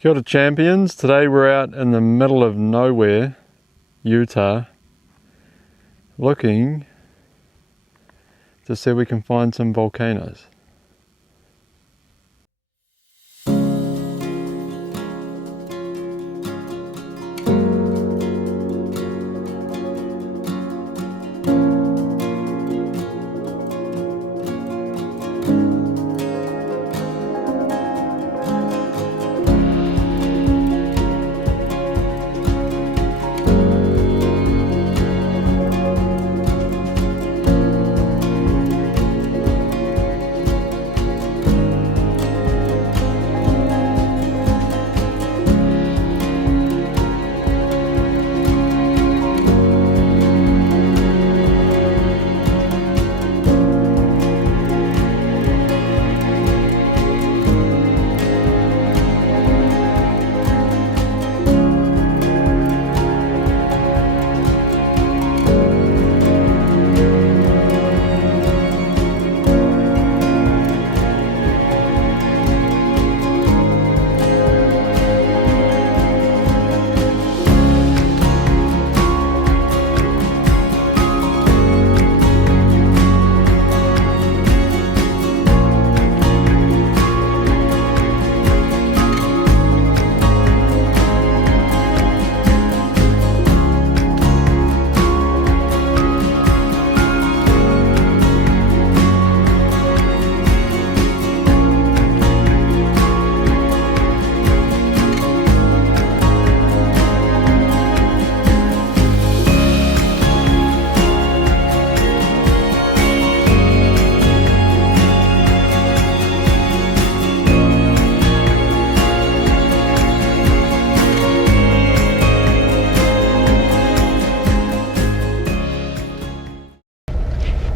Kia ora champions, today we're out in the middle of nowhere, Utah, looking to see if we can find some volcanoes.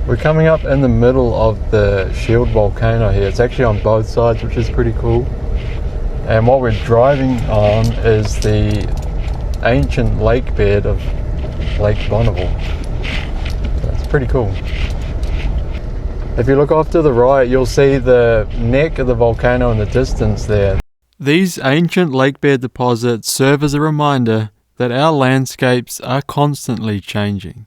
We're coming up in the middle of the shield volcano here. It's actually on both sides, which is pretty cool. And what we're driving on is the ancient lake bed of Lake Bonneville. So it's pretty cool. If you look off to the right, you'll see the neck of the volcano in the distance there. These ancient lake bed deposits serve as a reminder that our landscapes are constantly changing.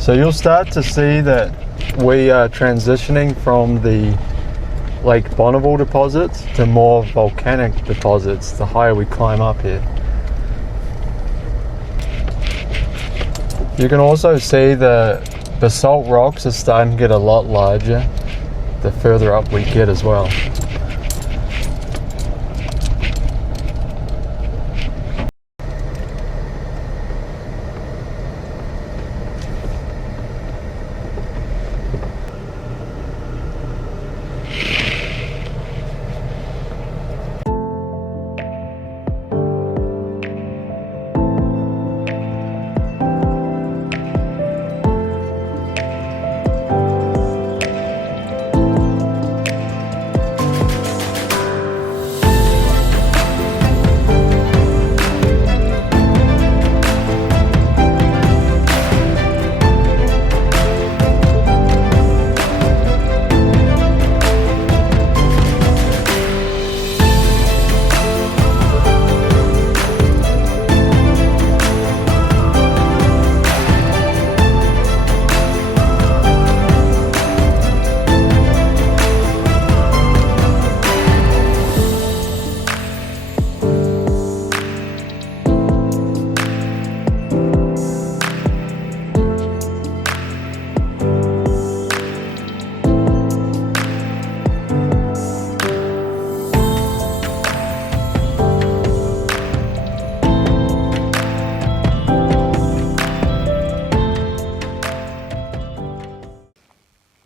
So you'll start to see that we are transitioning from the Lake Bonneville deposits to more volcanic deposits the higher we climb up here. You can also see the basalt rocks are starting to get a lot larger the further up we get as well.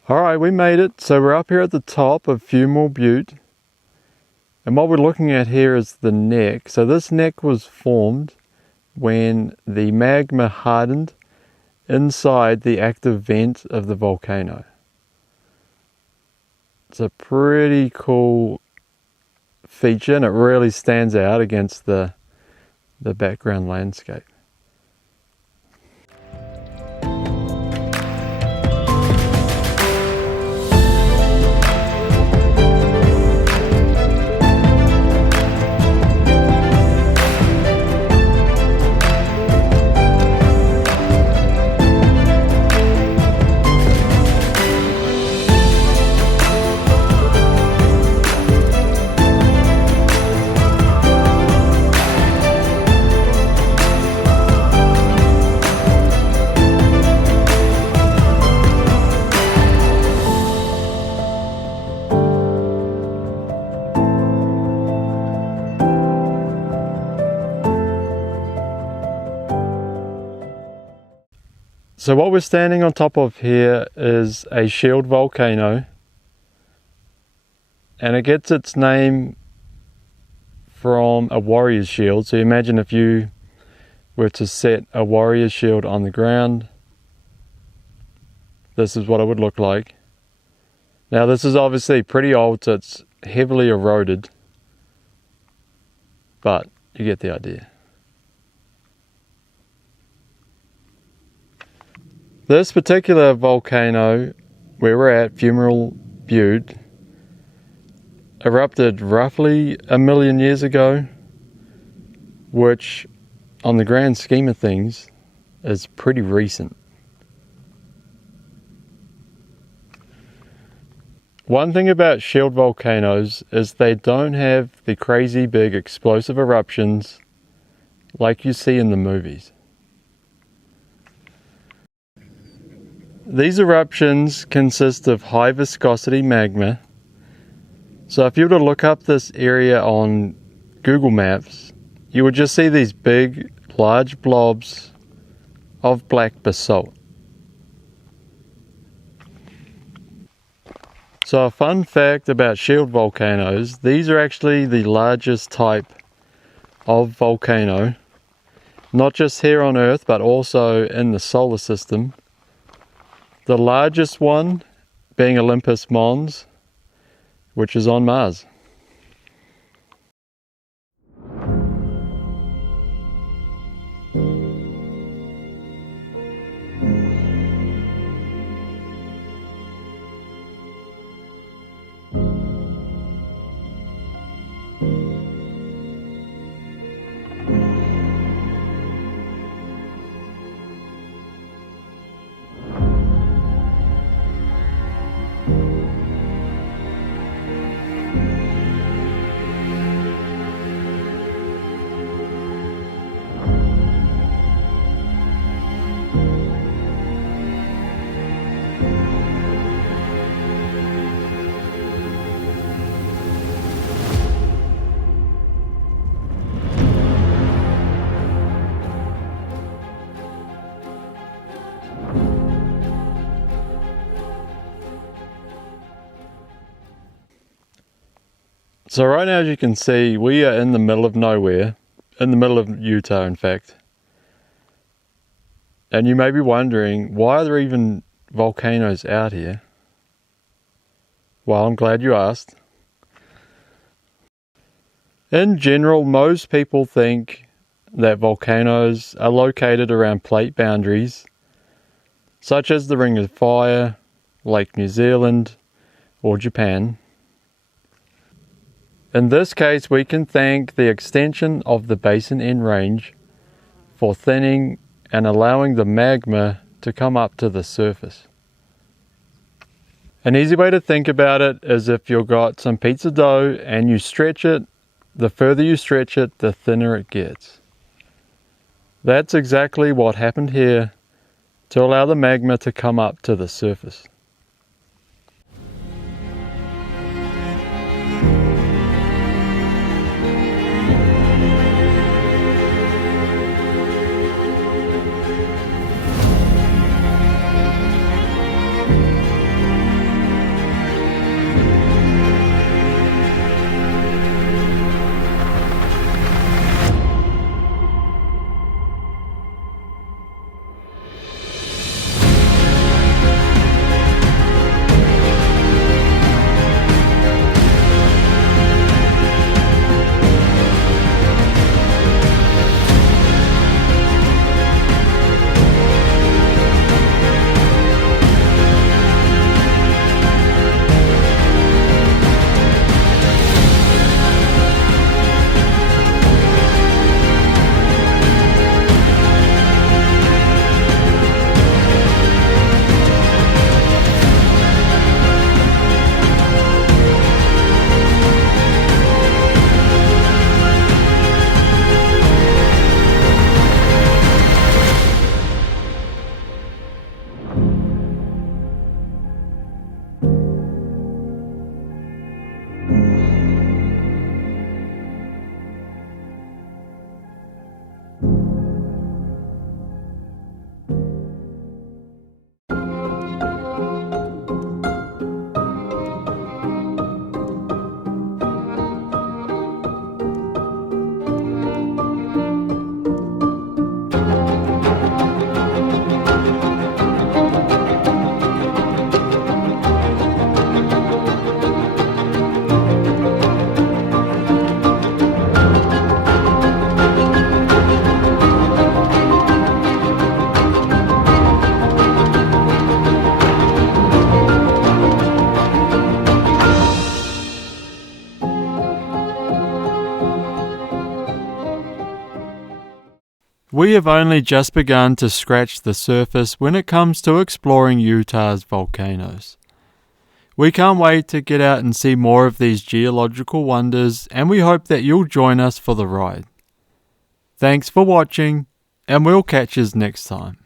Alright, we made it. So we're up here at the top of Fumarole Butte. And what we're looking at here is the neck. So this neck was formed when the magma hardened inside the active vent of the volcano. It's a pretty cool feature and it really stands out against the background landscape. So what we're standing on top of here is a shield volcano, and it gets its name from a warrior's shield. So imagine if you were to set a warrior's shield on the ground, this is what it would look like. Now this is obviously pretty old, so it's heavily eroded, but you get the idea. This particular volcano, where we're at, Fumarole Butte, erupted roughly 1 million years ago, which on the grand scheme of things is pretty recent. One thing about shield volcanoes is they don't have the crazy big explosive eruptions like you see in the movies. These eruptions consist of high viscosity magma. So if you were to look up this area on Google Maps, you would just see these big, large blobs of black basalt. So a fun fact about shield volcanoes, these are actually the largest type of volcano, not just here on Earth, but also in the solar system. The largest one being Olympus Mons, which is on Mars. So right now, as you can see, we are in the middle of nowhere, in the middle of Utah, in fact. And you may be wondering, why are there even volcanoes out here? Well, I'm glad you asked. In general, most people think that volcanoes are located around plate boundaries, such as the Ring of Fire, Lake New Zealand, or Japan. In this case, we can thank the extension of the basin end range for thinning and allowing the magma to come up to the surface. An easy way to think about it is if you've got some pizza dough and you stretch it, the further you stretch it, the thinner it gets. That's exactly what happened here to allow the magma to come up to the surface. We have only just begun to scratch the surface when it comes to exploring Utah's volcanoes. We can't wait to get out and see more of these geological wonders, and we hope that you'll join us for the ride. Thanks for watching, and we'll catch you next time.